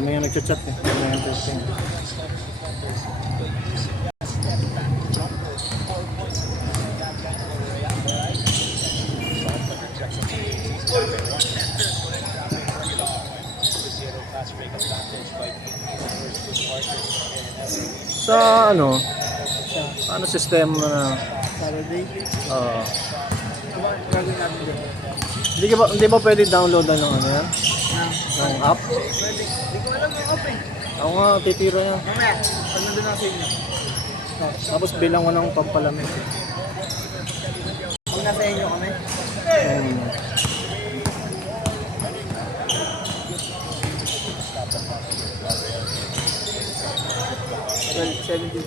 Kami nga nagchat-chat eh. Kami nga testing. Sa ano? Ano sistema na? Saturday. Gagawin natin dito. Hindi ba pwede download ng ano yan? Ng app? Pwede. Hindi ko alam yung open. Ako nga, titira yan. Mamaya, pag nandun ako sa inyo. Tapos bilang ko ng pampalamig. Pag nasa inyo kami. Well, 70.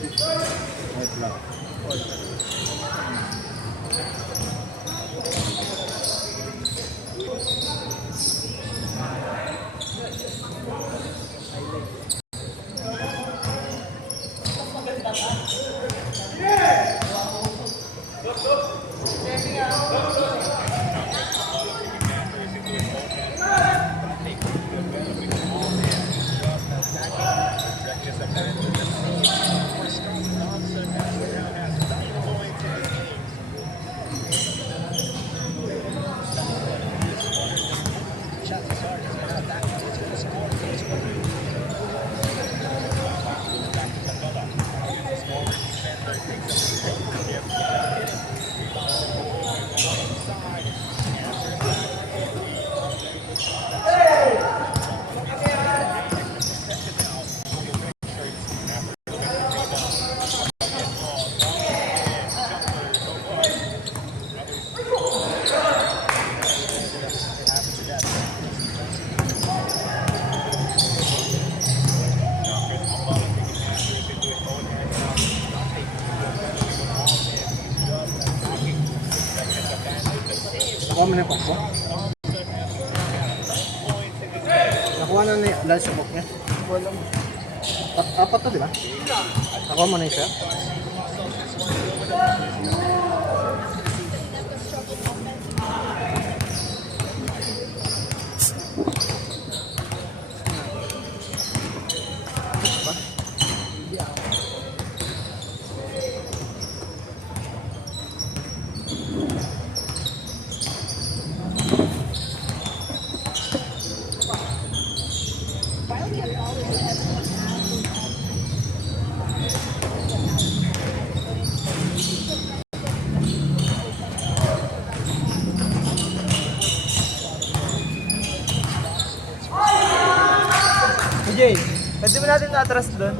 Wait lang. Nakuha mo na yung pakbo? Nakuha na na yung lunch book niya? Wala mo. Apat to, di ba? Nakuha mo na yung siya? Jay, pwede mo natin na-atras doon?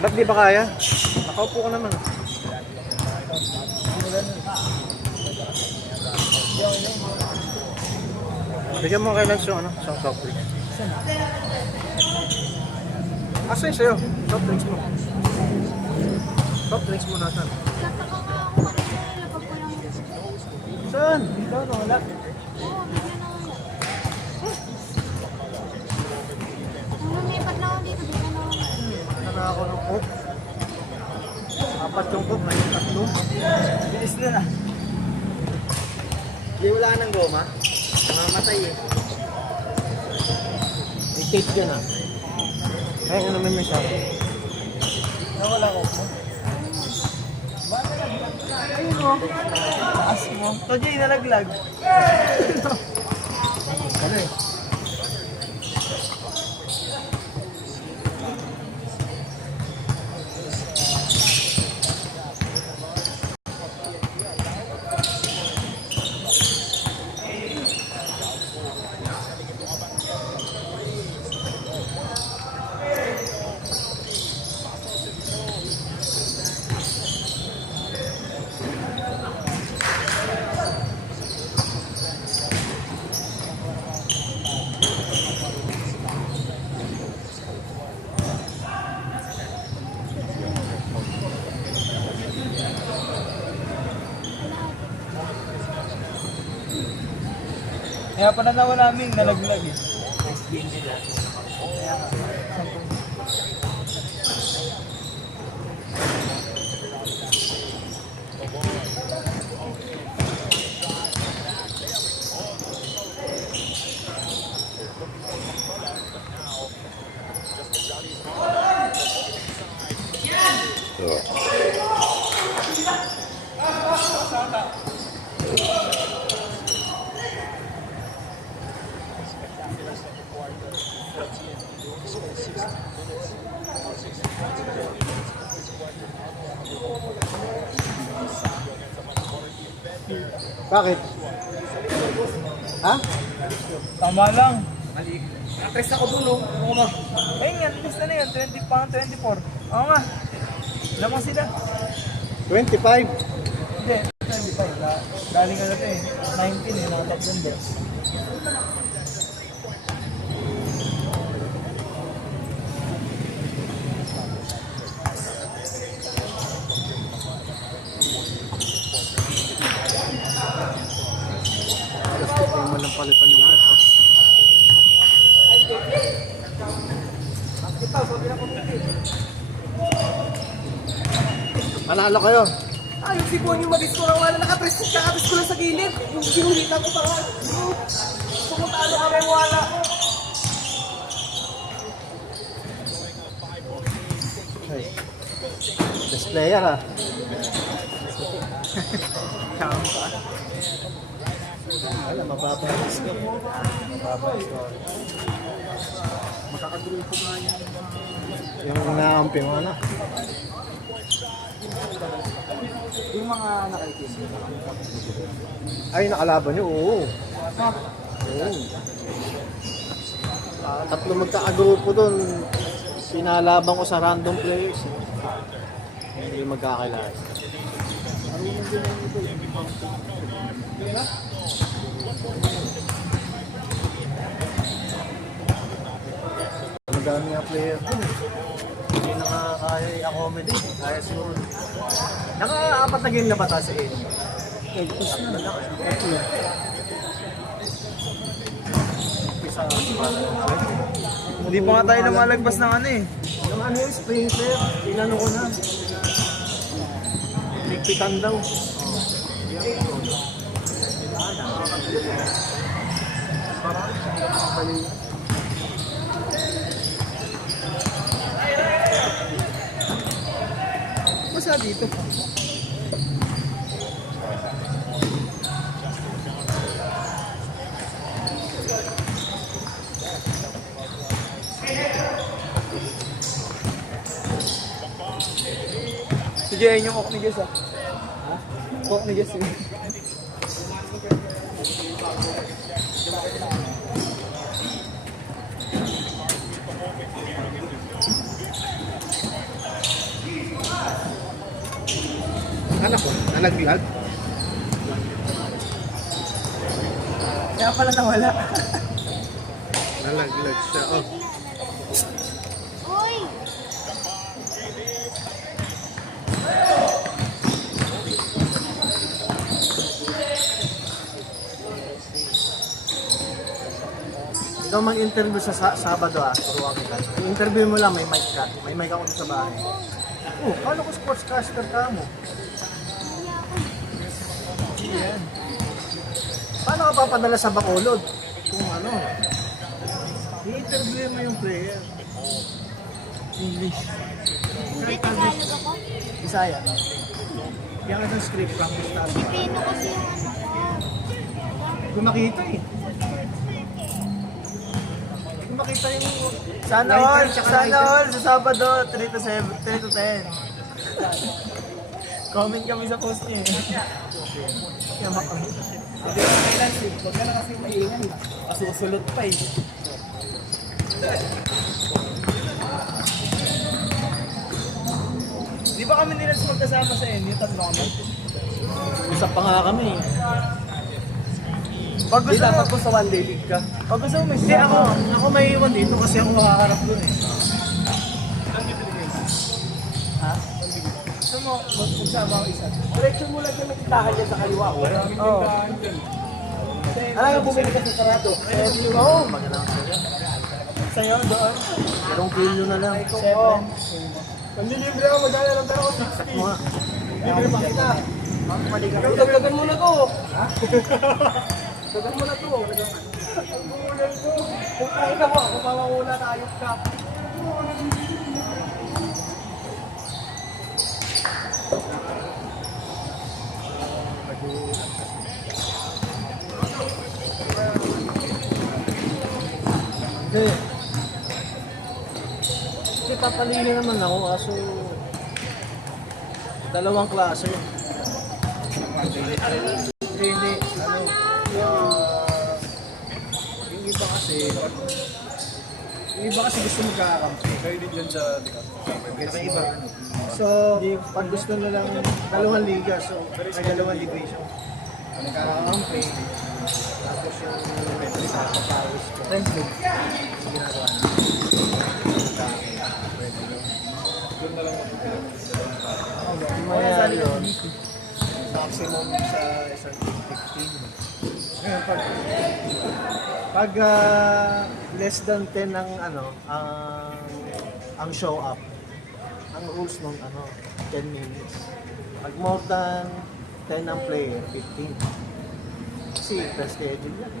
Ba't di ba kaya? Nakaupo ka naman. Bigyan mo kay Lance yung ano, isang soft drink. Asa yung sa'yo? Soft drinks mo. Soft drinks mo nasan? Saan? Dito, wala. Ano ako ng coke? Apat yung coke, ngayon tatlo. Bilis na na. Hindi wala nang goma. Mamatay eh. May cake dyan ah. Ay, ano naman may sabi? Nawala ko po. Ayun o. Taas mo. Ito Jay, nalaglag. Ano eh? Kaya pananawa namin, nalaglag eh. Bakit? Ha? Tama lang. Mali. Natres ako dun, oh. Ano ba? Ayun nga, lista na yan. 20 pa 24. Oo nga. Lamang sila. 25. Hindi, 25. Galing ano to eh. 19 eh, nakatatlong beses. Gusto ko naman ng palitan yung ulat, oh. Manalo kayo. Yung si Bonnie mag-score ang wala nakapress ko lang sa gilid. Yung ginulitan ko pa nga. Sumutalo kami wala. Hey. Best player, ha? Kamba. Wala, mababa yung score. Mababa yung score. Makakagrupo nga yan. Yung naampi mo, ano? Yung mga nakaitim. Ay, nakalaban nyo, oo. Oo. Tatlo magkakagrupo doon. Pinalaban ko sa random players. Hindi magkakilala. Madami nga player doon. Hindi nakakaya i-accommodate. Kaya siguro. Naka-apat na game na ba tayo sa A? Nag-push na lang. Hindi pa nga tayo lumalagpas ng ano eh. Yung ano yung sprinkler, inano ko na. Ligpitan daw. Basta dito. Si Jen yung cook ni Jess ah. Cook ni Jess yun. Anak ko, nalaglag. Kaya pala nawala. Nalaglag siya. Oh. Ikaw mag-interview sa Sabado, turuan kita. I-interview mo lang, may mic ka. May mic ako sa bahay. Oh, paano ko sportscaster ka mo? Yan. Paano ka papadala sa Bacolod? Kung ano? I-interview mo yung player. English. Hindi, Tagalog ako. Bisaya. Kaya ka ng script, practice na. Pilipino kasi yung ano ko. Kung makita eh. Kung makita yung... Sana all, sana all sa Sabado, 3 to 7, 3 to 10. Comment kami sa post niyo eh. Yamak kami. Sabi ko kailan si, huwag ka na kasi maingay. Masusulot pa eh. Di ba kami nilas magkasama sa inyo? Tatlo kami. Isa pa nga kami. Pag Hindi gusto mo, dapat ko sa one day league ka. pag gusto mo, may Hindi ako may iwan dito kasi ako makakarap doon eh. Ha? Gusto mo, magsama ako isa. Direction mo lang yung nakitahan niya sa kaliwa. Oo. Alam nga bumili ka sa sarado. Oo. Magalang sa'yo. Sa'yo, doon. Pero kilo na lang. 7. Nandilibre ako, magkala lang tayo 60. Mga. Libre pa kita. Ikaw, dagdagan mo na to. Ha? Dagdagan mo na to. Ang gulan ko. Kung kaya mo, kung mawawala tayo ka. Hindi, papalili naman ako, kaso dalawang klase. Hindi, ano, yung iba kasi, gusto magkakampi. Kayo din dyan sa Gets iba. So, pag gusto nilang dalawang liga, so may dalawang division. Nagkakampi, tapos yung sa papawis ko. Friends League. Yung ginagawa na. doon na lang Yung mangyayari yun, maximum sa isang 15. Ngayon, pag less than 10 ang ang show up, ang rules nung 10 minutes. Pag more than 10 ang player, 15. Kasi per schedule yan.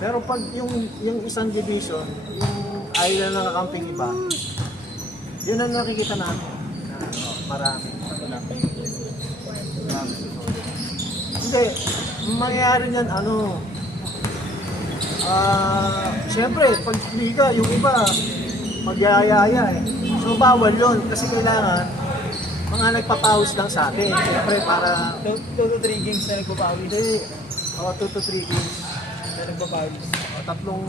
Pero pag yung isang division, yung ayaw na nakakamping iba, yun ang nakikita natin. Marami. Hindi, mangyayari niyan siyempre, pag liga, yung iba, magyayaya eh. So, bawal yun kasi kailangan mga nagpapawis lang sa atin. Siyempre, para 2 to 3 games na nagpapawis. hindi, 2 to 3 games. Na nagpapawis. Tatlong,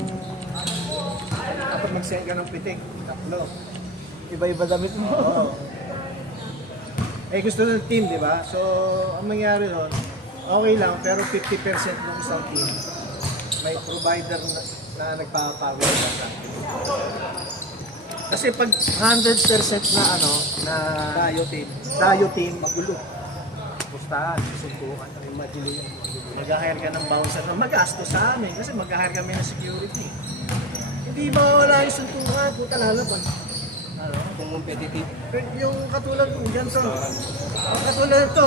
dapat mag-send ka ng pitik. Tatlo. Iba-iba damit mo. Oo. Eh gusto ng team, di ba? So, ang mangyari nun, okay lang, pero 50% ng isang team, may provider na nagpapawis sa atin. Kasi pag 100% na tayo team, magulo. Pustahan, suntukan, imagine yun. Mag-hire ka ng bouncer na magastos sa amin kasi mag-hire kami ng security. Hindi ba wala yung suntukan, puta lalaban. Kung competitive. Yung katulad ng ganito, katulad nito,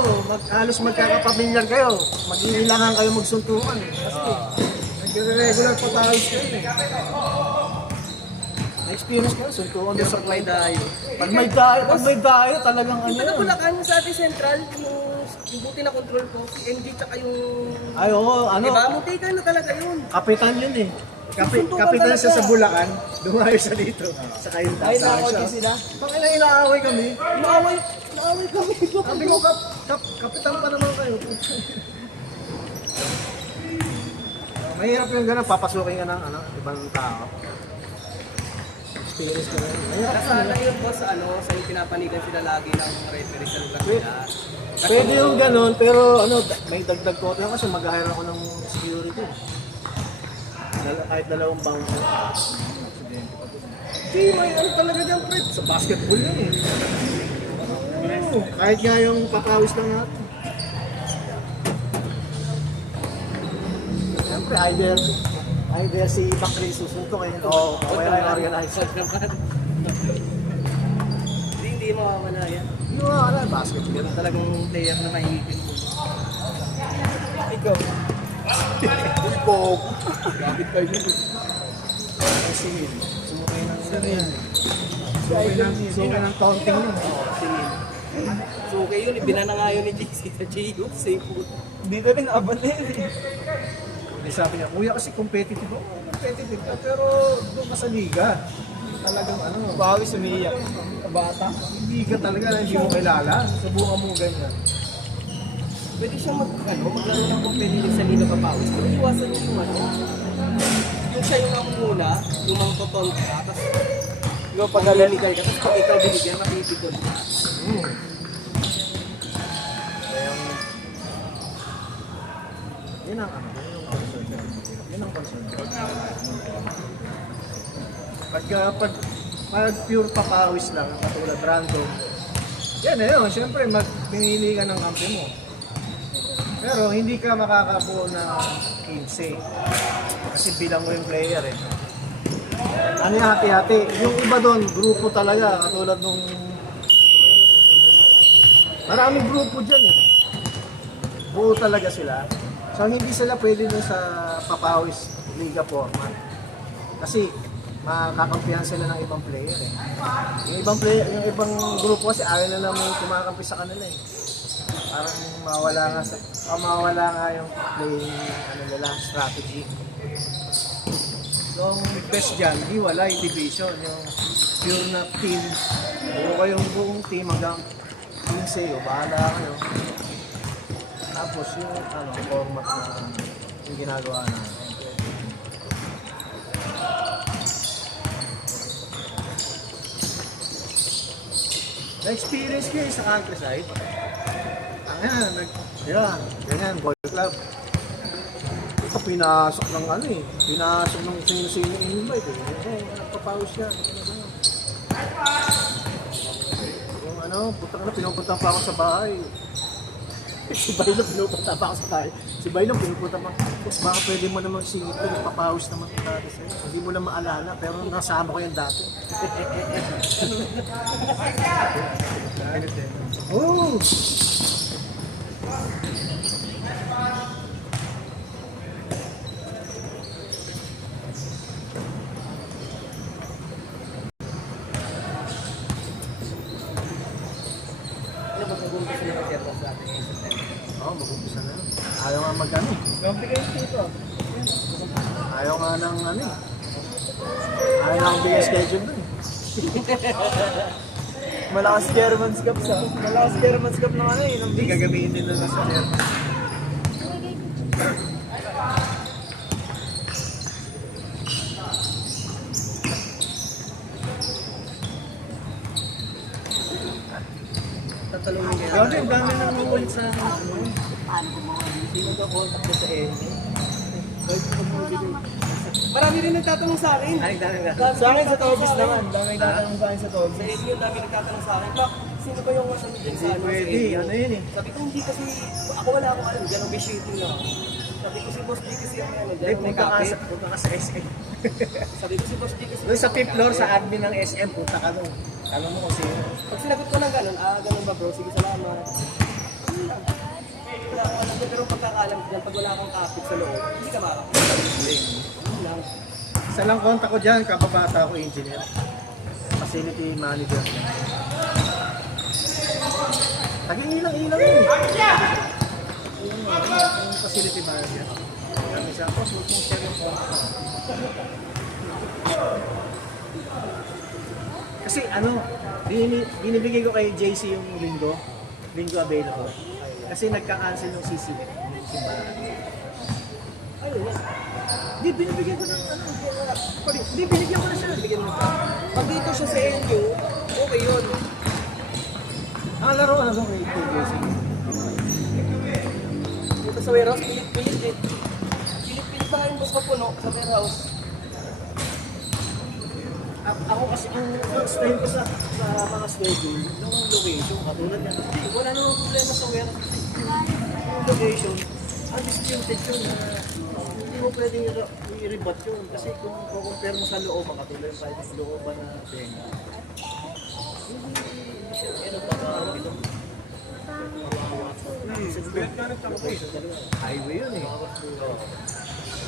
halos magkakapamilyar kayo, mag-iilangan kayo magsuntukan. Kasi nag-regular pa tayo kayo eh. Na-experience ko, suntukan doon sa May dayo. Pag may dayo, talagang Yung taga yun. Bulacan, yung sa ating central, yung buti na control ko, si MD tsaka yung... Ay, oo, Diba? Muntikan na talaga yun. kapitan yun eh. Suntukan Kapitan siya talaga. sa Bulacan, dumayo siya dito. Sa kayong Ay, tasa nakakot siya. din sila. Pangina, inaaway kami. Naaway kami. Sabi ko, kapitan pa naman kayo. Mahirap yung gano'n, papasukin ka ng ibang tao. Experience ka rin. Mahirap ka Nasana yun po sa sa yung pinapanigan sila lagi ng referee sa lugar nila. Pwede yung gano'n, pero may dagdag ko lang kasi mag-hire ako ng security. Kahit dalawang bouncer. Hindi, may talaga dyan, Fred. Sa basketball yun eh. Oo, kahit nga yung papawis lang natin. Siyempre, either si Bakri susunto kayo. Oo, kaya kayo organizer. Hindi mawawala yan. Yung basketball. Meron talagang player na mahihipin mo. Ikaw. Ipop. Gamit kayo yun. Kasi sumukay ng sumukay ng taunting yun. So okay yun, ibinana nga yun ni JC sa JU. Safe food. Dito rin abot na yun eh. Hindi sabi niya, kuya kasi competitive ako. Competitive ka, pero doon ka sa liga. Talagang Pawis umiiyak. Bata. hindi ka talaga, hindi mo kilala. Subukan mo ganyan. Pwede siyang maglaro ng competitive sa Lino Papawis. Pero iwasan mo yung yung siya yung manguna, yung mangtoton ka, tapos Ikaw pagalan. pag tapos pag ikaw binigyan, makipikon ka. Yun ang yun ang concern. Pag pure papawis lang, katulad random, yan na yun, syempre pinili ka ng kampi mo. Pero hindi ka makakabuo ng 15. Kasi bilang mo yung player eh. Ano yung hati-hati? Yung iba doon, grupo talaga, katulad nung... Maraming grupo dyan eh. Buo talaga sila. So hindi sila pwede dun sa papawis liga format. Kasi makakampihan sila ng ibang player eh. Yung ibang grupo kasi ayaw na lang may kumakampi sa kanila eh. Parang mawala nga yung playing nila strategy. Yung best dyan, hiwalay, division. Yung pure na team. Puro kayong buong team hanggang 15 o bahala kayo. Tapos yung format na yung ginagawa na. Na-experience ko yung sa countryside. Ganyan, ball club. Ito pinasok ng pinasok ng sino-sino invite nagpapaus siya. Yung puta ka na, pinupunta pa ako sa bahay. Si Bailong pinupunta pa ako sa bahay. Si Bailong pinupunta pa. Baka pwede mo namang singit ko, nagpapaus naman ko dati sa'yo. Hindi mo na maalala, pero nasama ko yan dati. Oh! Ano ba kung gusto nila kaya sa atin ngayon sa time? Oo, mag-umpisa na. Ayaw nga mag-ano. Grabe kayo dito. Ayaw nga ng Ayaw nga ang bigay schedule dun. Malakas Germans Cup sa. Malakas Germans Cup ng ng Hindi gagamitin nila na sa nerve. Tatalungin kaya Grabe, tayo. ang dami nang ulit sa Sino ka contact mo sa Amy? Marami rin nagtatanong sa akin. Ay, dami nga. Sa akin sa Tobis naman. Dami nagtatanong sa akin sa Sa Tobis. Amy yung dami nagtatanong sa akin. Bak, sino ba yung masamit din sa Hindi pwede, sa ano yun eh. Sabi ko hindi kasi, ako wala akong alam, dyan ang bishooting lang ako. Sabi ko si Boss D kasi ang dyan Ay, ang may kapit. punta ka sa SM. Sabi ko si Boss D kasi. Doon sa 5th floor, sa admin ng SM, punta ka doon. Alam mo kung sino. Pag sinagot ko ng ganun, ganun ba bro? Sige, salamat. Yun lang. Wala akong alam dyan, pero pagkakalam dyan, pag wala kang kapit sa loob, hindi ka makakapit. Yun lang. Isa lang kontak ko dyan, kababata ko engineer. Facility manager. Tag-ilang-ilang yun. Yung facility manager. Kami siya, boss, huwag mong share yung kontak. Kasi binibigay ko kay JC yung linggo available. Kasi nagka-cancel yung CC. Yung simbahan. Ayun yan. Hindi, binibigyan ko ng Hindi, binigyan ko na siya. Bigyan mo ka. Pag dito siya sa NU, okay yun. Ang laro kay JC. Dito sa warehouse, pilit-pilit eh. Pilit-pilit pa yung boss mapuno sa warehouse. Ako kasi yung explain ko sa mga schedule, yung location, katulad yan. Wala namang problema sa warehouse. Yung location, undisputed yun na hindi mo pwedeng i-rebut yun. Kasi kung compare mo sa looban, katulad yung private looban na tenga, hindi siya, ito. Highway yun eh.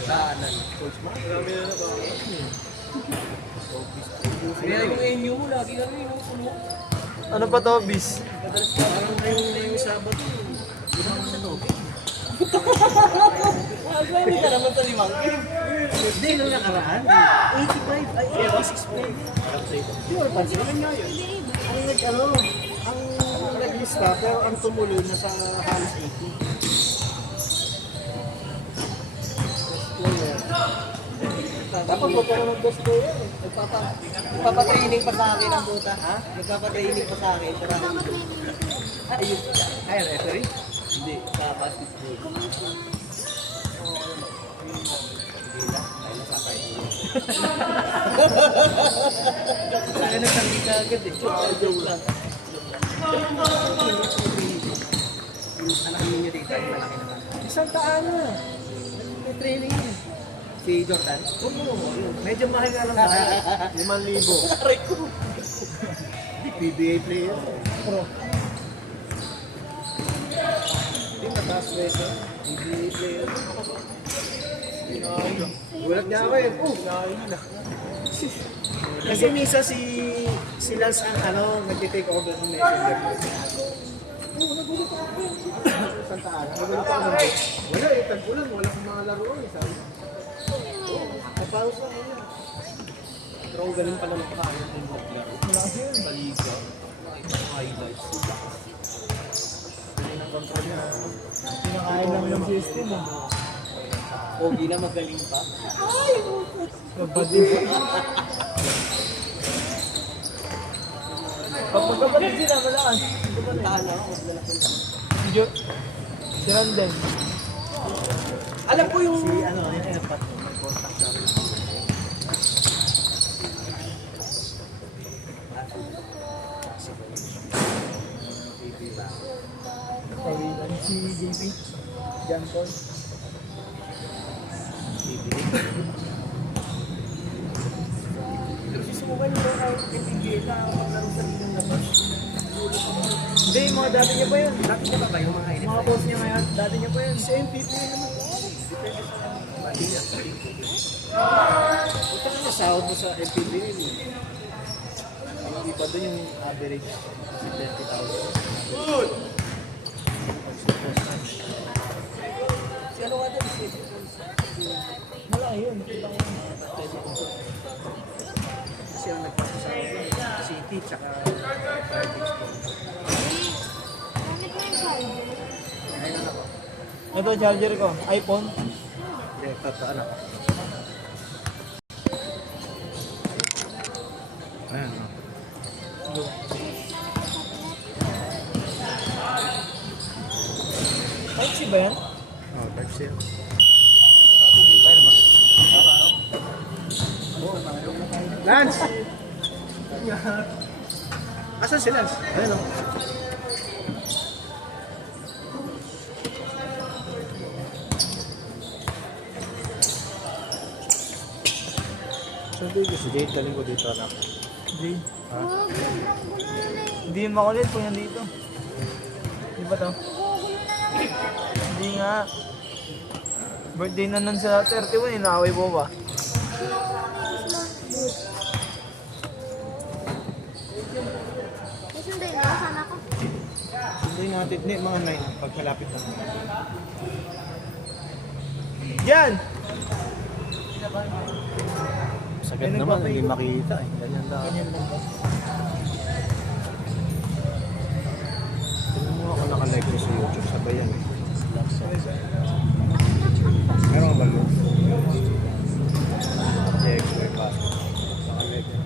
Daanan. Marami na ba? Kaya yung NU mo, lagi na rin yung puno. Ano pa Tobis? Madalas ka. Parang ngayong Sabado, hindi naman sa loob. Hindi ka naman sa limang. Hindi, nung nakaraan. 85, ay, 65. Di mo napansin naman nga yun. Ang naglista, pero ang tumuloy na sa halos 80. Dapat mo pa naman boss ko yun. Nagpapatraining pa sa akin ang buta. Ha? Nagpapatraining pa sa akin. Ayun. Ay, referee? Hindi, sa basketball. Kaya nagsalita agad eh. Joke lang. Yung anak ninyo dito, yung malaki naman. Isang taan na. May training yun. Si Jordan? Oo, yun. Medyo mahal nga lang tayo. 5,000. Aray ko. Hindi, PBA player. Pro. Hindi, mataas na ito. PBA player. Gulat niya ako eh. Kasi misa si Lance ang nag-take over ng messenger. Oo, nagulat ako. Santa Ana. Nagulat ako. Wala eh, tag-ulan. Wala kong mga laro eh. Sabi. Pause lang yun. Pero ang galing pala ng kaya ng maglaro. Malakas yun. Baliga. Makita ko highlights. Pinakain lang yung system eh. Pogi na magaling pa. Kapatid. Pag magkapatid sila, malakas. Puntahan na ako, maglalaki na. Si Randen. Alam ko yung... Si ano, yung airpot mo, may contact sa akin. Kawilan si JP. John Paul. Pero susubukan nyo na itigil na maglaro sa ilang labas. Hindi, mga dati niya pa yun. Dati niya ba kayo mga Mga post niya ngayon, dati niya pa yun. Sa MPP naman. Depende sa maliya sa tingko. Ito na sahod mo sa MPP rin. Yung iba doon yung average, kasi 30,000. Si ano nga doon? Malaki yun. Kita ko. Kasi ang nagpapasabi doon, city, tsaka private school. Gamit mo yung charger. Ayun ako. Ito, charger ko. iPhone. Hindi, tataan ako. Ayan, no? Type-C ba yan? Oh, type-C. Lance! Asan si Lance? Ayun o. Saan dito si Jade? Galing ko dito anak. Jay. Ha? Oh, sobrang gulo na eh. Hindi yun makulit kung yan dito. Di ba to? Gugulo na lang. Hindi nga. Birthday na nun sa 31, inaaway mo ba? Kinukuha na yung slot boot. Susunday na, sana ako. Sunday natin. Hindi, mga 9. Pagkalapit na. Yan! Sakit May naman, nagpapay- hindi makita eh. Ganyan lang. Ganyan lang ba? Tignan mo ako naka-live ko sa YouTube. Sabay yan eh. Meron ka ba mo? Check, may pasok. Naka-live yan.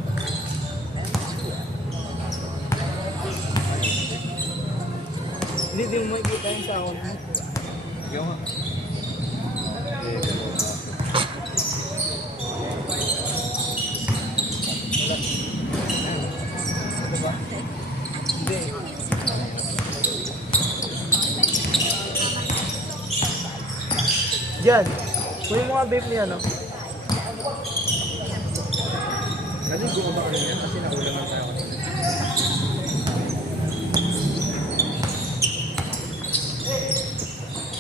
Hindi din mo makikita yung sound mo. Yung nga. Check, ano na. Diba? Hindi. Diyan. Kunin mo nga vape niya, no? Naligo ka ba kanina? Kasi nakulangan tayo kanina.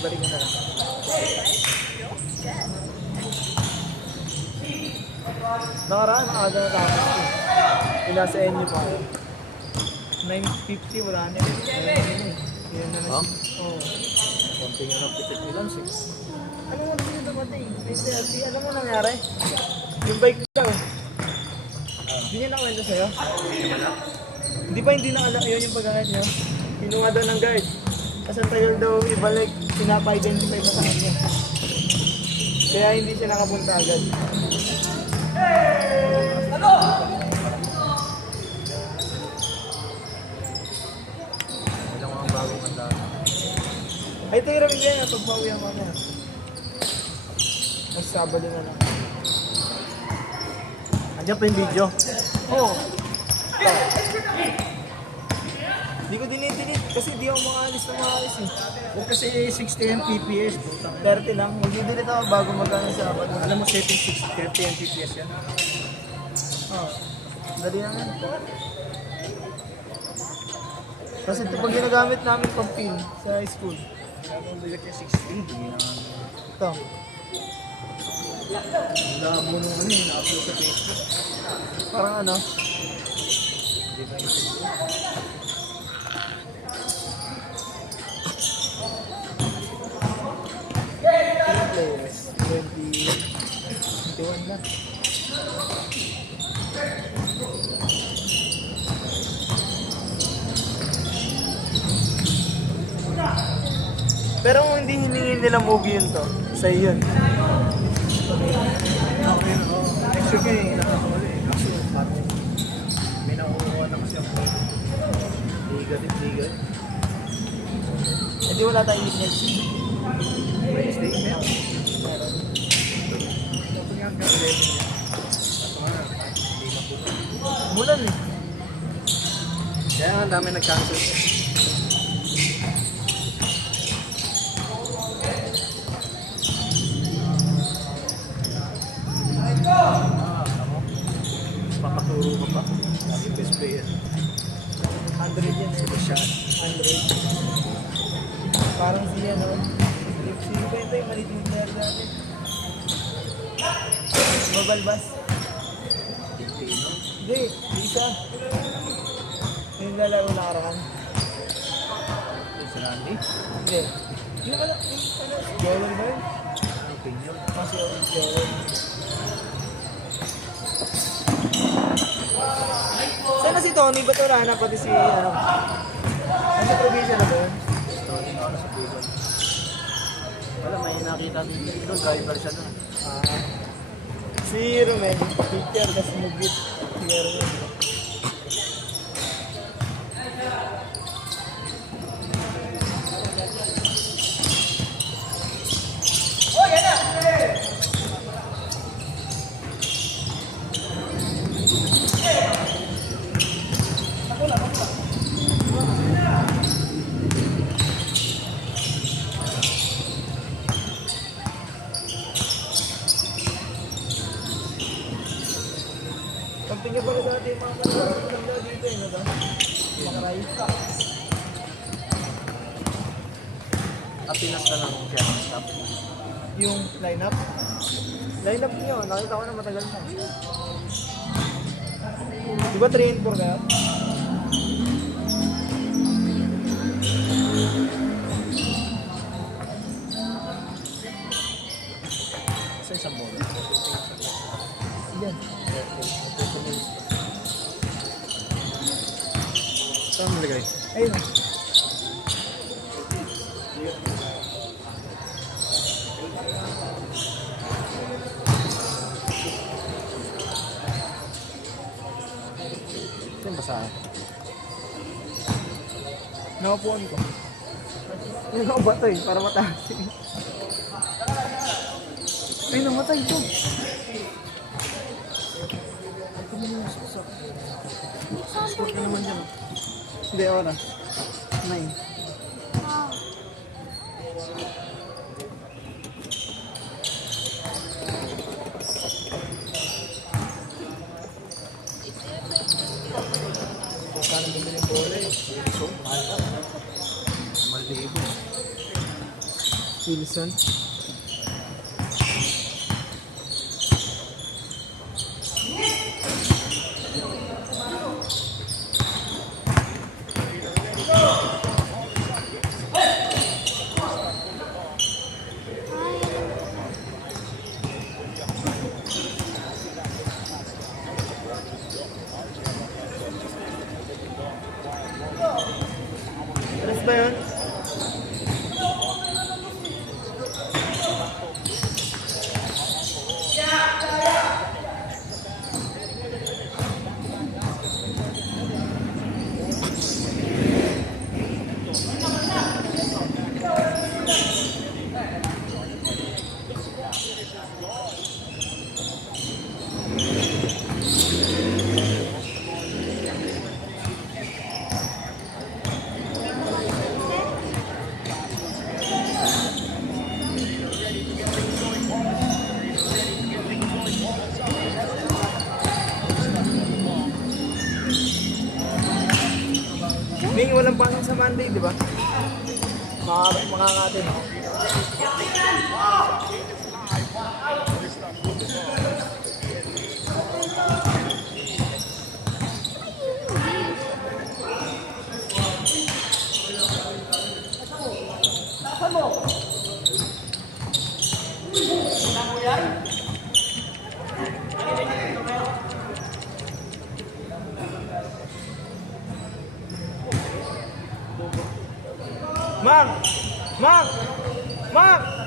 Balik mo na lang. Nakaraan, aga na tapos ko. Ila sa inyo pa ako. 9:50, wala na yun. Yan na na Huh? Oo. Konti nga ng pitit ni Lance eh. Ano mo naman yung dumating? May selfie. Alam mo nangyari? Yung bike daw. Hindi niya nakwento sa'yo? Hindi pa hindi nakala yun yung pagkakat niya. Kinuha daw ng guard. Kasi ang tagal daw ibalik, pinapa-identify pa sa kanya. Kaya hindi siya nakapunta agad. Ilang mga bagong handa. Ay, ito yung ramig yan. Pagbawi ang mamaya. Mas Sabado na lang. Andiyan pa yung video. Oo. Ito. Hindi ko dinidinit kasi di ako makaalis na makaalis eh. Huwag kasi 60 Mbps. 30 lang. Magdidilit ako bago magkano sa Sabado. Alam mo setting 30 Mbps yan. Oo. Dali lang yan. Kasi ito pag ginagamit namin pang pin sa high school. Kung bigat yung 16, hindi na. Ito. Ang labo nung ano eh, na-upload sa Facebook. Parang ano. Hindi na isip ko. Ilang players? 20. 21 na. Pero kung hindi hiningi nila movie yun to, sa'yo yun. Next week eh, nakakawala eh. Kaso parang may nakukuha na kasi ako. Ligat. Eh di wala tayong business. Wednesday, meron. Ito nga hanggang 11 niya. Kaso nga, hindi na po. Mulan eh. Kaya ang dami nag-cancel. Papaturo ka pa. Dami best player. 100 yan eh. Shot. 100. Parang si ano, si Bente, maliit yung player dati. Mabalbas. Hindi, isa. Yung lalaro na karakan. Sa Randy. Hindi. Yung ano, Joel ba yun? Opinion. Kasi Joel. Sana si Tony? Ba't wala na? Pati si ano? Ano probinsya na ba yun? Tony na sa Google. Wala, may nakita dito. Driver siya doon. Si Romel, pitcher, kasi mag-beat. Si Romel. Pagtingin pala dati yung mga kanila dito eh, no ba? Mga rayo. Pinas na lang siya. Yung lineup. Lineup niyo, nakita ko na matagal na. Di ba 3 and 4 kaya? Sa isang bola. Yan. Saan mo nilagay? Ayun. Ito yung basahan. Nakapuan ko. Yung nakabato eh, para mataas eh. Ay, namatay ito. Score ka naman dyan. Hindi, oras. 9. Wow. Kung saan ang bumili ng bola eh. So, mahal ka. Maldibo. Wilson. Ay, Alas ba yun? Ming, walang pasok sa Monday, di ba? Makakatin. Mark! Mark! Mark!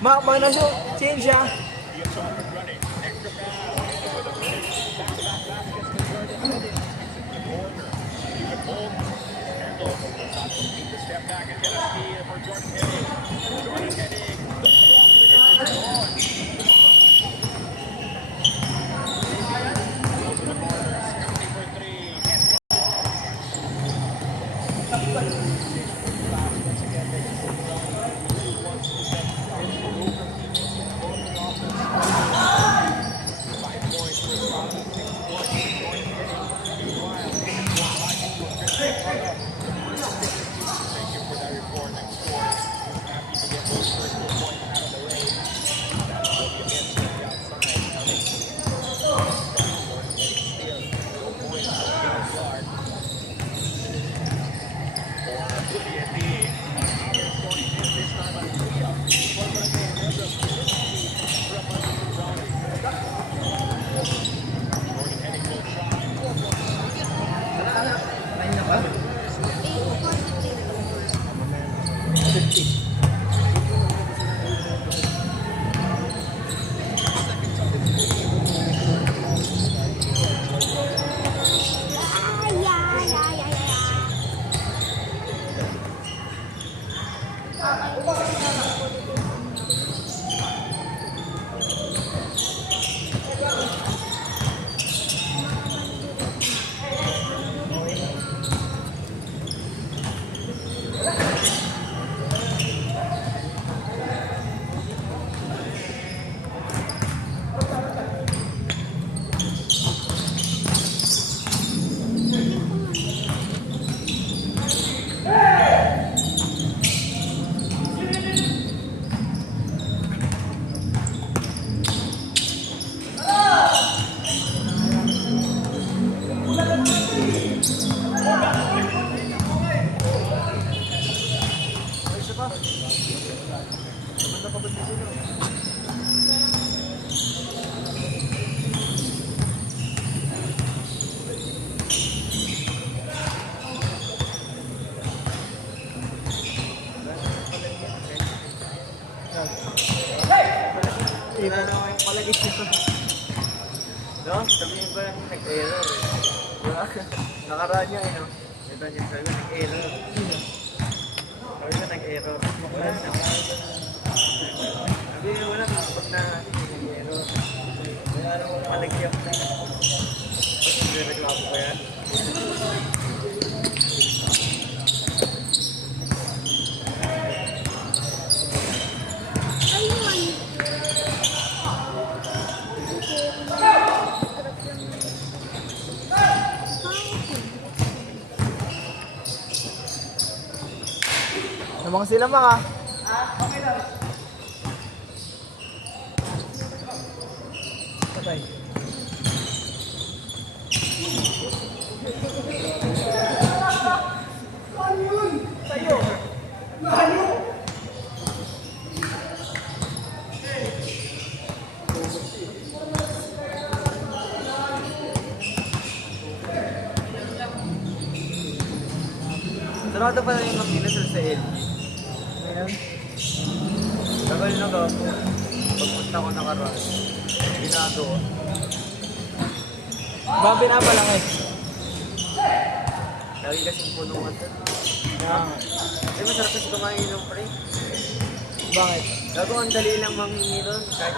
Mark, mana so? Change siya. Wala na kayong palagay nito. No? Sabihin ba yung nag-error eh. Diba? Nakaraan niya eh, no? Ito niya sabi ko nag-error. Sabi ko nag-error. Wala na. Sabi ko wala, kapag na nag-error. Wala na kong palagyan na. Tapos nagreklamo ko yan. Namang sila mga. Patay. Sarado pala yung mag-inasal sa LG. Ayan. Tagal na ba ako? Pagpunta ko nakaraan. Ginado ko. Baka pinapalang eh. Lagi kasing punungan doon. Ah, Eh, masarap kasi kumain ng pre. bakit? Gago, ang dali lang manghingi doon. Kahit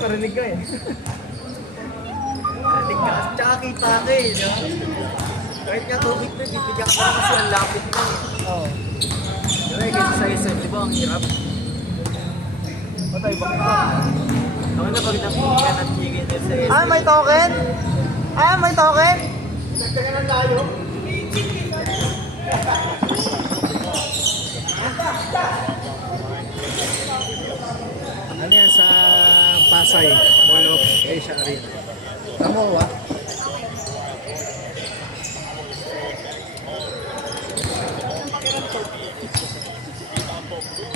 Marinig ka eh. Marinig ka. Tsaka kita ka eh. No? Kahit nga tubig na, bibigyan ka na kasi ang lapit ka eh. Oo. Diba kasi sa SM, di ba ang hirap? Patay, bakit ba? Ako na pag napilihan at chicken sa SM. Ah, may token? Ah, may token? Nagkagan tayo. Ano yan sa Pasay, Mall of Asia Arena. Tamo ba?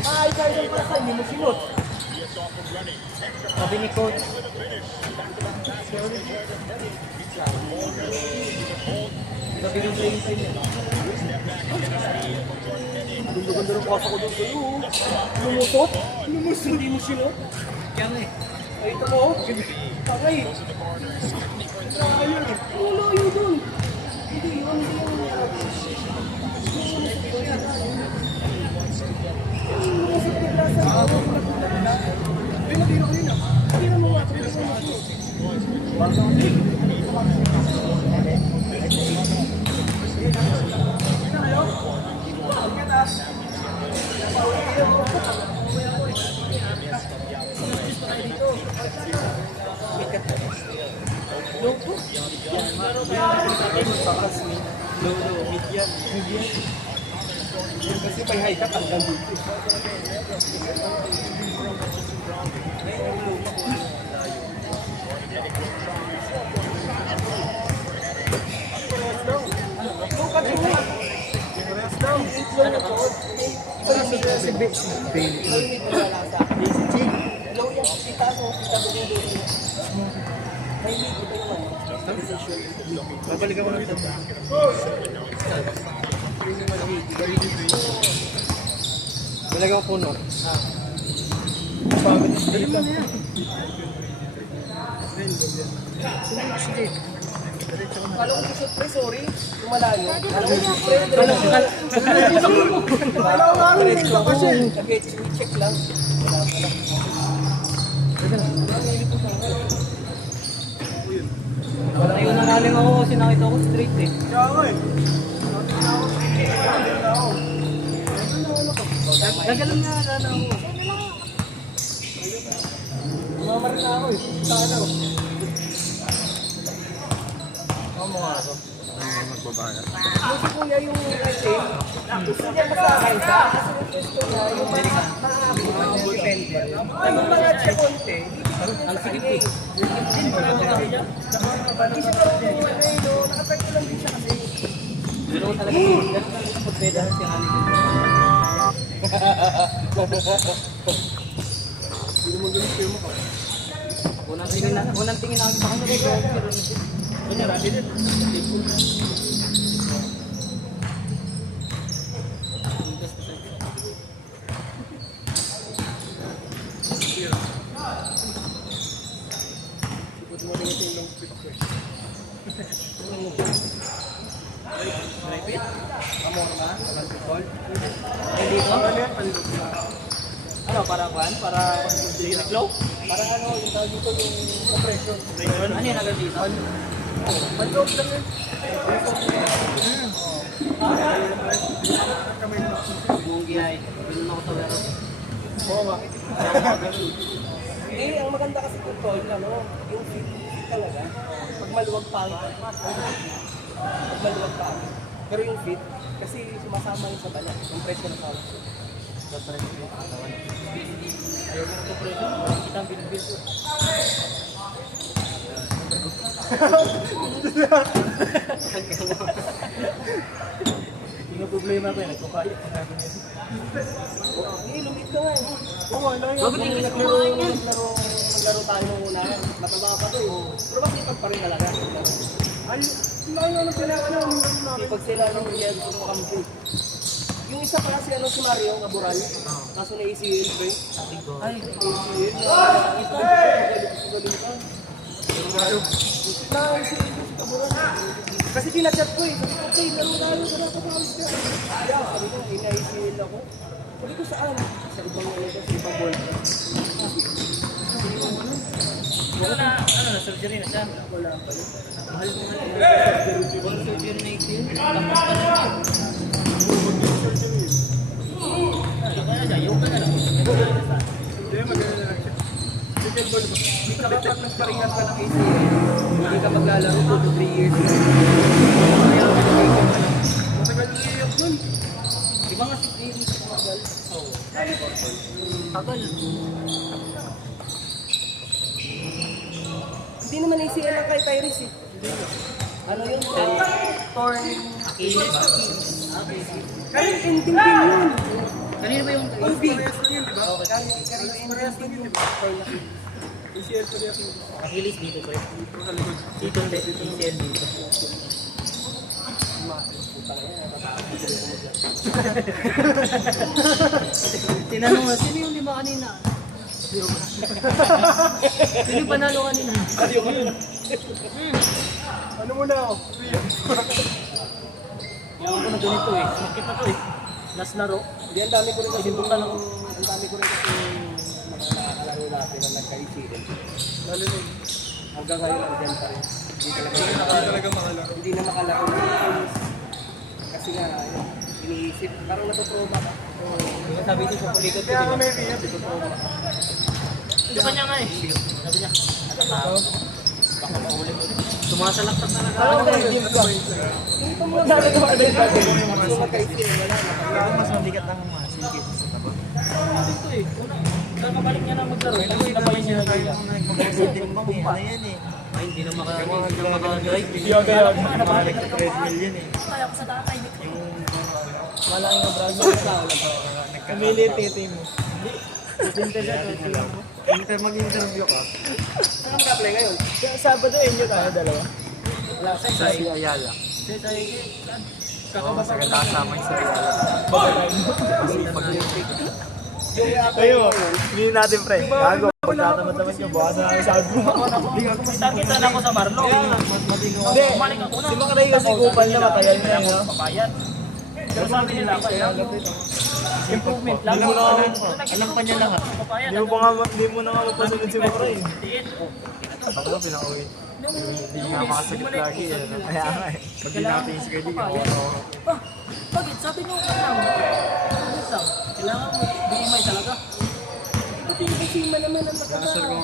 Ay, kaya yung para sa inyo, masinot. Sabi ni Coach. Sabi ng playing time niya. Ganda-ganda ng pasa ko doon sa'yo. Lumusot? Lumusot, hindi mo sinot. Yan eh. Ay, ito mo. Tagay. Ayun. Layo doon. Hindi yun, hindi yun. Lolo, median. Kasi may high cut hanggang dito. Babalik ako ng ito. Balik ako puno. Dali mo na yan. Kala ko si Sotre, sorry. Lumalayo. Kala ko nga rin ito kasi. Check lang. Wala yun nangaling ako kasi nakita ko straight eh. Kaya nga eh. Nagalang nga na ako. Mamarin na ako eh. Sana ako. Ako mo nga ako. Magbabana. Gusto ko niya yung kasi gusto niya masahin ka. Kasi gusto niya yung mga depende. Yung mga siya konti, Ang sikip eh. hindi siya karong kung ano eh, no? Nakapagto lang din siya kasi. Pero talaga ganun ang pagpedahan si Hani. Hindi mo ganun film ka. Unang tingin na sa kanya pero kanya rami din. Ikot mo rin ito yung long speed ko eh. Repeat. Amor na, basketball. Hindi ko. Ano yan? Palilog na. Ano, para kwan? Para flow? Parang ano, yung tawag dito yung compression. Ano yan agad dito? Maloob lang yun. Buong gihay. Ganun ako sa wero. Oo nga. Hindi, ang maganda kasi kung tol, ano, yung fit talaga. Pag maluwag pangit. Pag maluwag pangit. Pero yung fit, kasi sumasama yung sa bala. Yung pressure ng pangit. Sa pressure yung katawan. Ayaw ko sa pressure. Kita ang binibig ko. Hindi nga problema ko eh. Nagpapayot na natin yun. Hindi, lumit ka nga eh. Oo, ano yun? Bakit hindi kasi kumain yan? Naglaro tayo nung una. Mataba pa to eh. Pero makipag pa rin talaga. Ay, ano sila, ano, pag sila nung yan, kung makampi. Yung isa pa kasi ano si Mario, Kabural. Kaso na ACL ba eh? Ay, kasi tinachat ko eh. Sabi ko, okay, laro tayo, wala ka maalis ka. Kaya, sabi ko, ina-ACL ako. Sabi ko, saan? Sa ibang ano, sa ibang ball. na, ano na, surgery na siya. Wala pa yun. Mahal mo nga. Surgery na ACL. Tapos ka na yun. Kaya na siya, yung ka na lang. Hindi, maganda na lang siya. Hindi ka kapag nagparingan ka ng ACL, hindi ka maglalaro 2 to 3 years. Kaya matagal yung iyak nun. Di ba nga si David sa Magal? Oo. Tagal. Hindi naman ACL lang kay Tyrese eh. Ano yun? Torn Achilles. Karin ending din yun. Kanina ba yung OB. Karin ending din yun. ACL pa rin. Achilles dito, pre? Dito hindi. ACL dito. Tinanong na, sino yung lima kanina? Sino yung panalo kanina? Ano muna ako? Ewan ko na ganito eh. Makit na to eh. Last laro. Hindi, ang dami ko rin kasi Sinimbukan ako. ang dami ko rin kasi mga nakalaro natin na nagka-ACL. Lalo na hanggang ngayon nandiyan pa rin. Hindi talaga makalaro. Hindi na makalaro ng teams. Kasi nga, ayun, iniisip. Parang natutroma ka. Yung sabi ito sa pulikot ko, Kaya diba? may rehab ito po. Ito pa niya nga eh. Sabi niya, baka maulit ulit. Sumasalaktak talaga. Parang gym ka. Ito mo na talaga magka-ACL. Wala na. Mas mabigat ang muscle kaysa sa taba. Ito eh. Una, kakabalik niya na maglaro. Tapos sinabayan niya na kaya. Ano yan eh? Ay, hindi na maka-drive. Yoga. Treadmill yan eh. Kaya ko sa tatay. Malaking na braso sa Kamili yung tete mo. Mag-interview ka. Saan ka mag-apply ngayon? Sabado inyo tayo dalawa. Wala sa Sa Ayala. Oo, sa ganda kasama yung sa Ayala. Kasi mag-intake. Kayo, hindi natin pre. Gago, pagkatamad-tamad yung bukas na namin sabi mo. Kita na ako sa Marlo. Hindi, si Makray kasi kupal na matagal na yun. Papayat. Pero sabi nila, improvement lang. Alam pa niya lahat. Papayat. Hindi mo na nga mapasunod si Makray. Ako, pinauwi. Hindi nga makasagot lagi. Kaya nga eh. Pag natin yung schedule, Bakit? Sabi niyo kailangan mo BMI talaga. Pati kasi naman ang nakakaraw.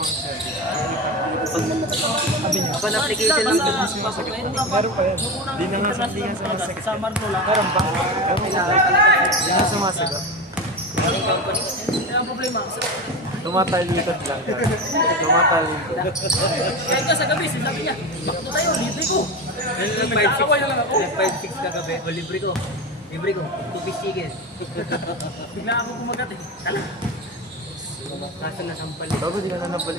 Ako na application lang din mas Meron pa yan. Di na nga sumasagot. sa Marlo lang. Meron ba? Di na sumasagot. Ang company. Kaya ang problema. Tumatalikod lang. Tumatalikod. Kahit ka sa gabi, sabi niya, bakit tayo, libre ko. Nagkakaway na lang ako. 5-6 kagabi, o libre ko. Libre ko, 2 piece chicken. Bigla ako kumagat eh. Tala. Kaso nasampal. Bago di na nabalik.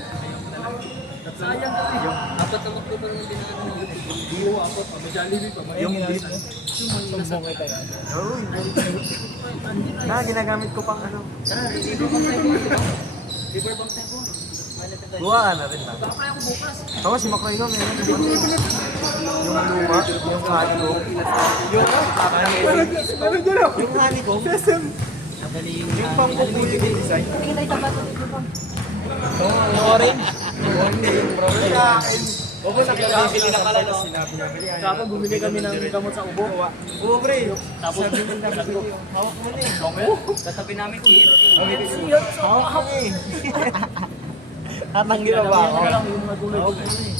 Sayang kasi. Apat na makto pa naman dinaanan. Iyo ako, Jollibee pa. Yung beat. Sumbong kita yan. Oo, na ginagamit ko pang ano. River Bank tayo po. Buwaan na rin. Apply ako bukas. Ako si Makoy no, meron yung luma, yung honeycomb. Yung honeycomb. Yung pang-bubuyo yung design. Yung orange? Yung brown. Opo, nakabili na ka lang. Sinabi namin yan. Tapos bumili kami ng gamot sa ubo. Oo, pre. Tapos sabi ko, Hawak mo na eh. Katabi namin KFC. Hawak mo na eh. Tatanggi na ba ako? Yan na lang yung matulog. Hawak mo na eh.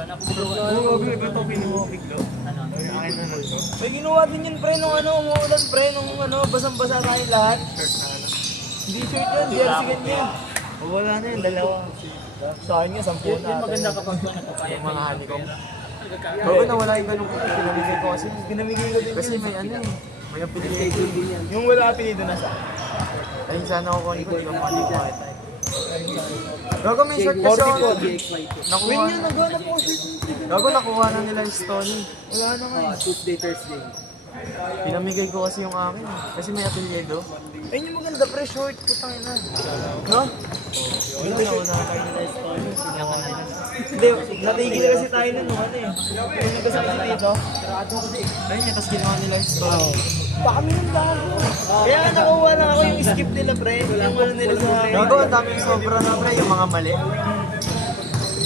Sana ako magawa. Oo, ito pinuha biglo. Ano? Yung akin na nalto. May ginawa din yun pre nung ano, umuulan pre nung ano, basang-basa tayong lahat. Shirt na ano. Hindi shirt yun, jersey ganyan. O, wala na yun, dalawa. Sa akin nga, 10 Yun na. maganda kapag nagpapaya. Yung mga honeycomb. Nagkakaroon. Bago nawala yung ganun ko. Pinamigay ko kasi. Pinamigay ko din Kasi yun. may ano eh. May apelido. Yung wala apelido na sa. Ayun sana ako kunin ko. Di ko maliwa. Gago may shirt kasi ako. Nakuha. Win yun, nagawa na po shirt. Gago nakuha na nila yung Stony. Wala na nga eh. Tuesday, Thursday. Pinamigay ko kasi yung akin. Kasi may apelido. Ayun yung maganda pre, short. Putang ina. No? Wala na wala tayo nila yung Stony. Sinyakan na yun. Hindi, natigil kasi tayo nun nung ano eh. Yung nagkasama si Tito. Ayun yun, tapos ginawa nila yung Stony. Baka kami nung gago. Kaya nga nakuha na ako yung skip nila pre. Yung ano nila sa akin. Gago, ang dami yung sobra na pre. Yung mga mali.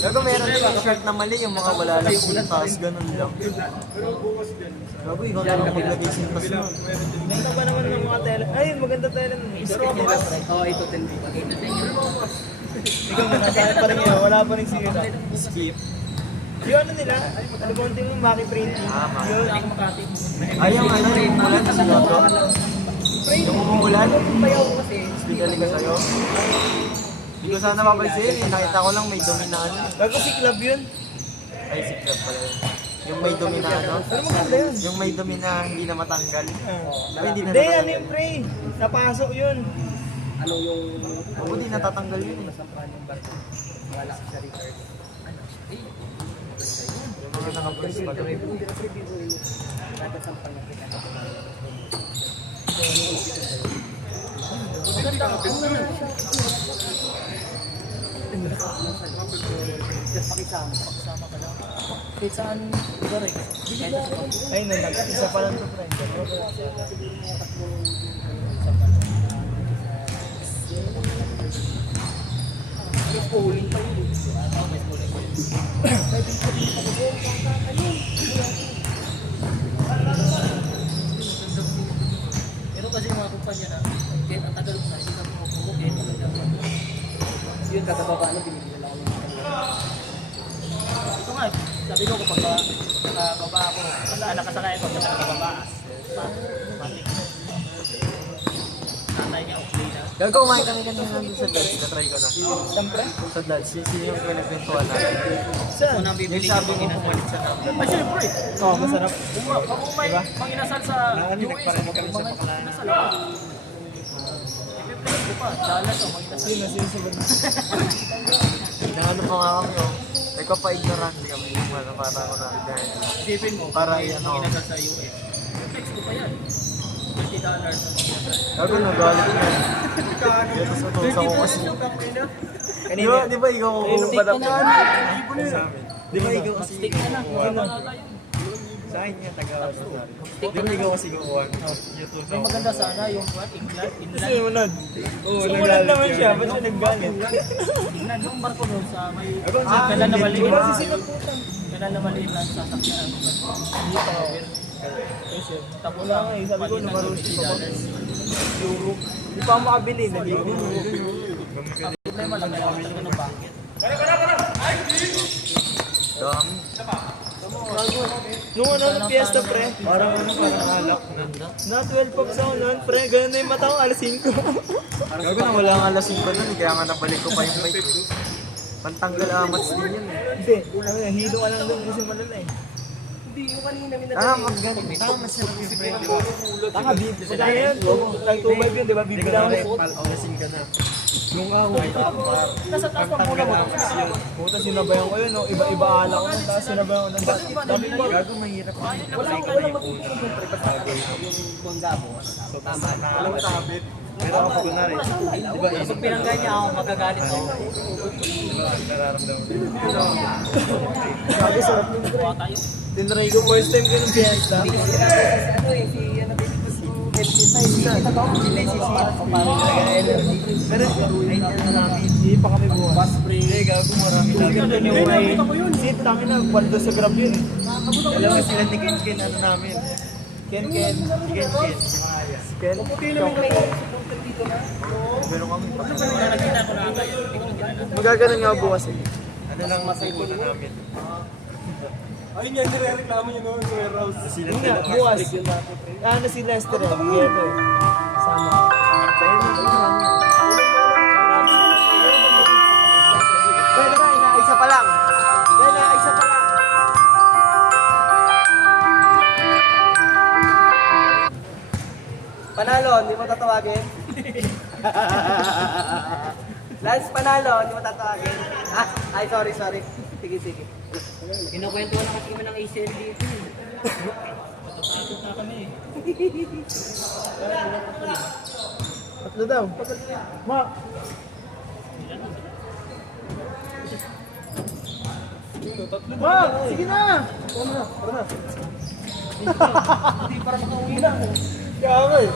Gago meron din yung shirt na mali, yung mga wala lang sintas, ganun lang. Gago, ikaw na lang maglagay sintas nun. Ganda ba naman ng mga tela? Ay, maganda tela ng skip nila. Oo, ito 10 dito. Ikaw na nasa pa rin yun, wala pa rin sira. Skip. Yung ano nila, ano ba yung Maki printing? Yun. Ay, yung ano, yung umulan sa Loto. Yung umulan, Bayaw ko kasi. bigali ka sa'yo. Hindi ko sana mapansin, nakita ko lang may dumi na ano. Bago si Club yun. Ay, si Club pala yun. Yung may dumi na ano. Pero maganda yun. Yung may dumi na hindi na matanggal. Ay, hindi na Hindi, ano natanggal. yung pre? Napasok yun. Ano yung... Oo, hindi natatanggal yun eh. Nasampahan yung barko. Wala ko sa record. Yung mga naka-burst pa doon. Hindi na preview ko yun. Natasampal na kita. Maganda ka. Just pakisama. Pakisama ka lang. Kahit saan lugar eh. Ay, isa pa lang to pre. May schooling pa yun. May schooling pa yun. Pero kasi yung mga kumpanya na, kahit ang tagal mo na, hindi ka pumupukin. Yun, kakababa na, binigyan lang ako. Ito nga, sabi ko kapag baba ako, nakasakay ako, kapag nakababa, tatay niya, okay na. Gago, kumain kami kanina nandun sa Dads. Na-try ko na. Siyempre. Sa Dads, sino yung pinagpintuan natin? Saan? Kung nang Yung bibili sabi ko, mo pumalit sa number. Ay, syempre! Oo, masarap. Kung may manginasal sa US, mga inasal ako. I-play ko pa, dalas o manginasal. Sino, sino sa banda? Inaano pa nga kami oh. Nagpapa-ignorante kami yung ano, para ako na dahil. Isipin mo, Para may yan, manginasal sa US. I-flex ko pa yan. $30 ang manginasal. Gago, nagalit na. Kaya tapos utusan ko kasi. Di ba ikaw Ayun, badap stick yan? na. Di ba ikaw kasi Stick na na. sa akin niya taga Di ba ikaw kasi kukuha? May maganda sana yung what? Kasi sumunod. Oo, sumunod naman siya. Ba't siya naggalit? England, yung barko doon sa may kailan na maliit. Wala si Sinaputan. Kailan na maliit na sasakyan. Hindi pa ako. Kasi, Tapos wala nga eh. Sabi ko, palitan namarusi $20. pa ako. Euro. Hindi pa ako makabili. Naligo. Ang problema lang, kailangan talaga ng bucket. Dami. Nung ano, nung fiesta pre. Parang ano, parang alak na. Na 12 pops ako noon, pre. Ganun na yung mata ko, alas 5. Gago na wala nga lasing pa nun eh. Kaya nga nabalik ko pa yung bike. Pantanggal amats din yun eh. Hindi, ano yan, hilo ka lang doon kasi malala eh. Hindi, yung kanina Maganda. Tama, masarap yung friend, di ba? Taka, magkano yan? Tag 2.5 yun, di ba? Bibilang ako. Lasing ka na. Nung ako, nasa taas pa muna mo. Puta, sinabayan ko yun, no? Iba-iba ala ko. Tapos sinabayan ko ng bakit. Dami pa. gago mahirap. Walang matutulong siyempre. Basta yung bangga mo. Tama. Alam mo sabit. Pero ako kunwari, di ba Pag pinanggan niya ako, magagalit ako. nararamdaman ko? Sabi, sarap yung pre. Kuha tayo. Tinry ko, first time ko ng fiesta. Ano eh, si ano Pero, ay, ano namin, hindi pa kami bukas. Hindi, gago, marami lang. Yung may seat, tangin na, paldo sa grab yun. Alam mo sila ni Ken Ken, ano namin? Ken. Ken Ken, Ken. Pero kami, nakita ko na ata yun. Magaganon nga bukas eh. ano lang masukunan namin. Ayun yan, nire-reklamo yun noon sa warehouse. Sila Yun nga, bukas. Ano si Lester eh, dito eh. Sama. Pwede ba, isa pa lang. Isa pa lang. Panalo, hindi mo tatawagin? Lance, panalo, hindi mo tatawagin? Ay, sorry. Sige. Kinukwento na kasi kami ng ACL dito. Matatakot na kami. Tatlo daw. Ma. Ma, sige na. Tara na. Hindi para makauwi na. Kaya ako eh.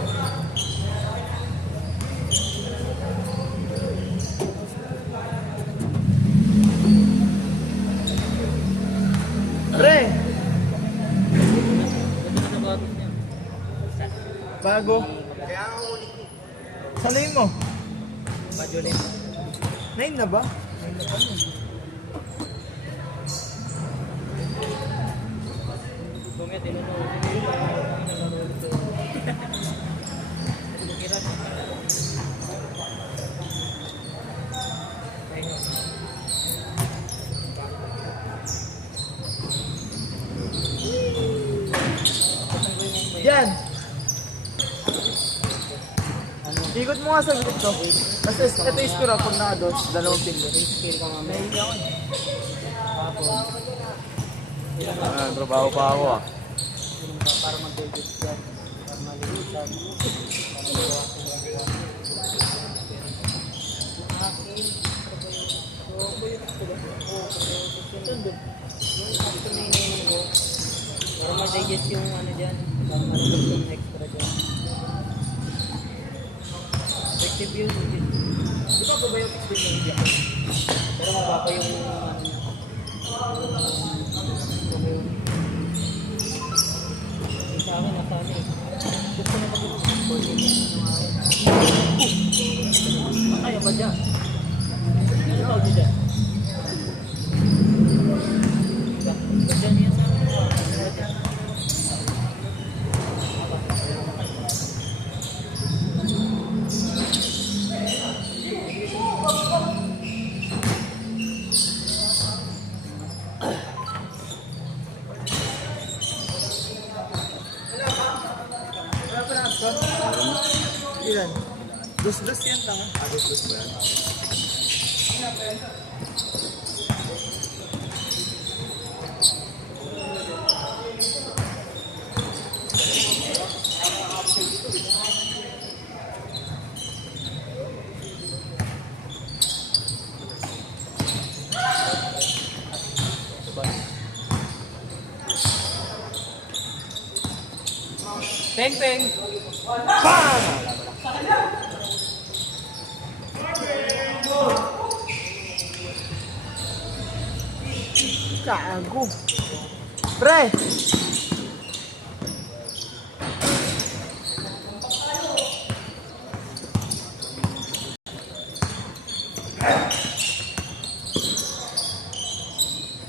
Gago. Sa lane mo? Majolin. 9 na ba? 9 na pa nun. Bumit, tinunod. Yan! Ikot mo nga sa group to. Kasi ito is kura pag naka-dots, dalawang finger. Skill ka nga. Nahihiya ako eh. Trabaho pa ako ah. Para mag-edit yan. Para malilitan. Para ma-digest yung ano dyan. Para ma-digest yung extra dyan. Effective yun. Di ba ba yung explain ng dyan? Pero mababa yung ano niya. Sa akin, nasa ano eh. Gusto na pag-i-boarding yung ano nga. Kaya ba dyan? Ano tawag niya dyan? Dyan yan sa akin. Ilan? Dos-dos yan tanga. Dos-dos ba yan? Peng, peng! Gago. Pre!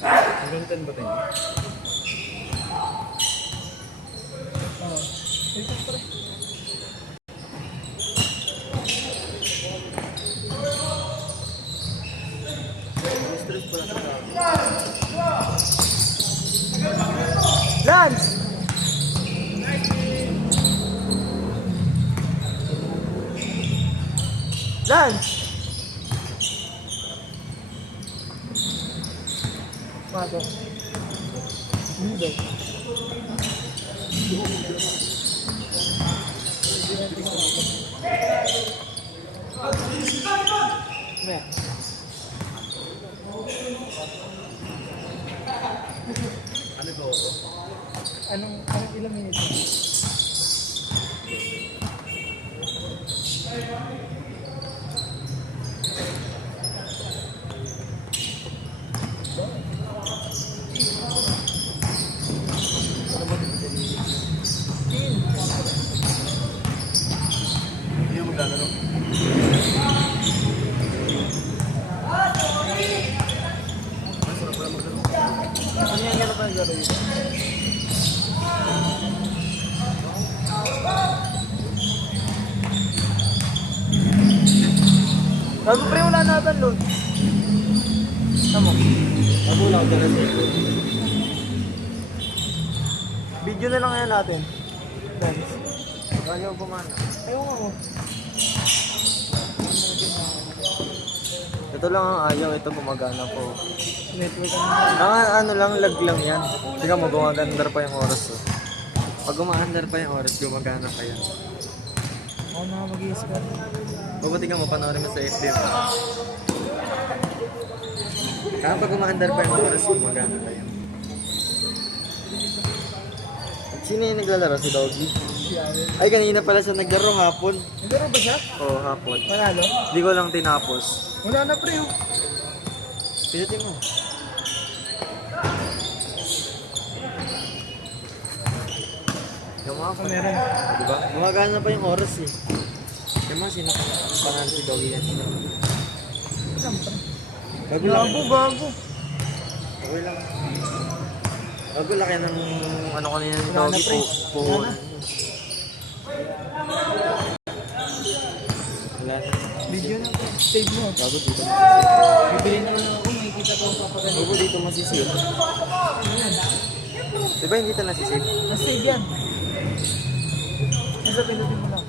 Hanggang 10 ba tayo? Oo. Ito pre. Stress pala sa Lance! Lance! Mato. Hindi. Ne. Ano ba ako? Anong ilang minutes? Hindi mo maglalaro. Ano yan gano'n pa yung gano'n yun? Bago pre, wala natin load. Tama. Bago lang ako dala sa Video na lang yan natin. Dance. Ayaw gumana. Ayaw nga oh. Ito lang ang ayaw, ito gumagana po. Network ang Ano lang, lag lang yan. Tika mo, gumagandar pa yung oras. Oh. Pag gumaandar pa yung oras, gumagana pa yan. ako na mag-i-scan. Mabuti ka mo, panoorin mo sa FB. Kapag gumaandar pa yung oras, gumagana pa yan. Sino yung naglalaro? Si Doggy? Ay, kanina pala siya naglaro hapon. Naglaro ba siya? Oo, hapon. Manalo? Hindi ko lang tinapos. Wala na pre oh. Pinutin mo. Yung nga Kung meron. Diba? Gumagana pa yung oras eh. Diba, sino pa pangalan si Doggy yan? Bago lang. Gago. Okay lang. Bago laki ng ano kanina ni Wala na, Doggy pre. po. Wala na. Wala na. Video na. Save mo. Bago dito. Bibili naman ako, makikita ko ang papagaling. Bago dito masisave. Diba hindi ito nasisave? Nasave yan. Nasa pinutin mo lang.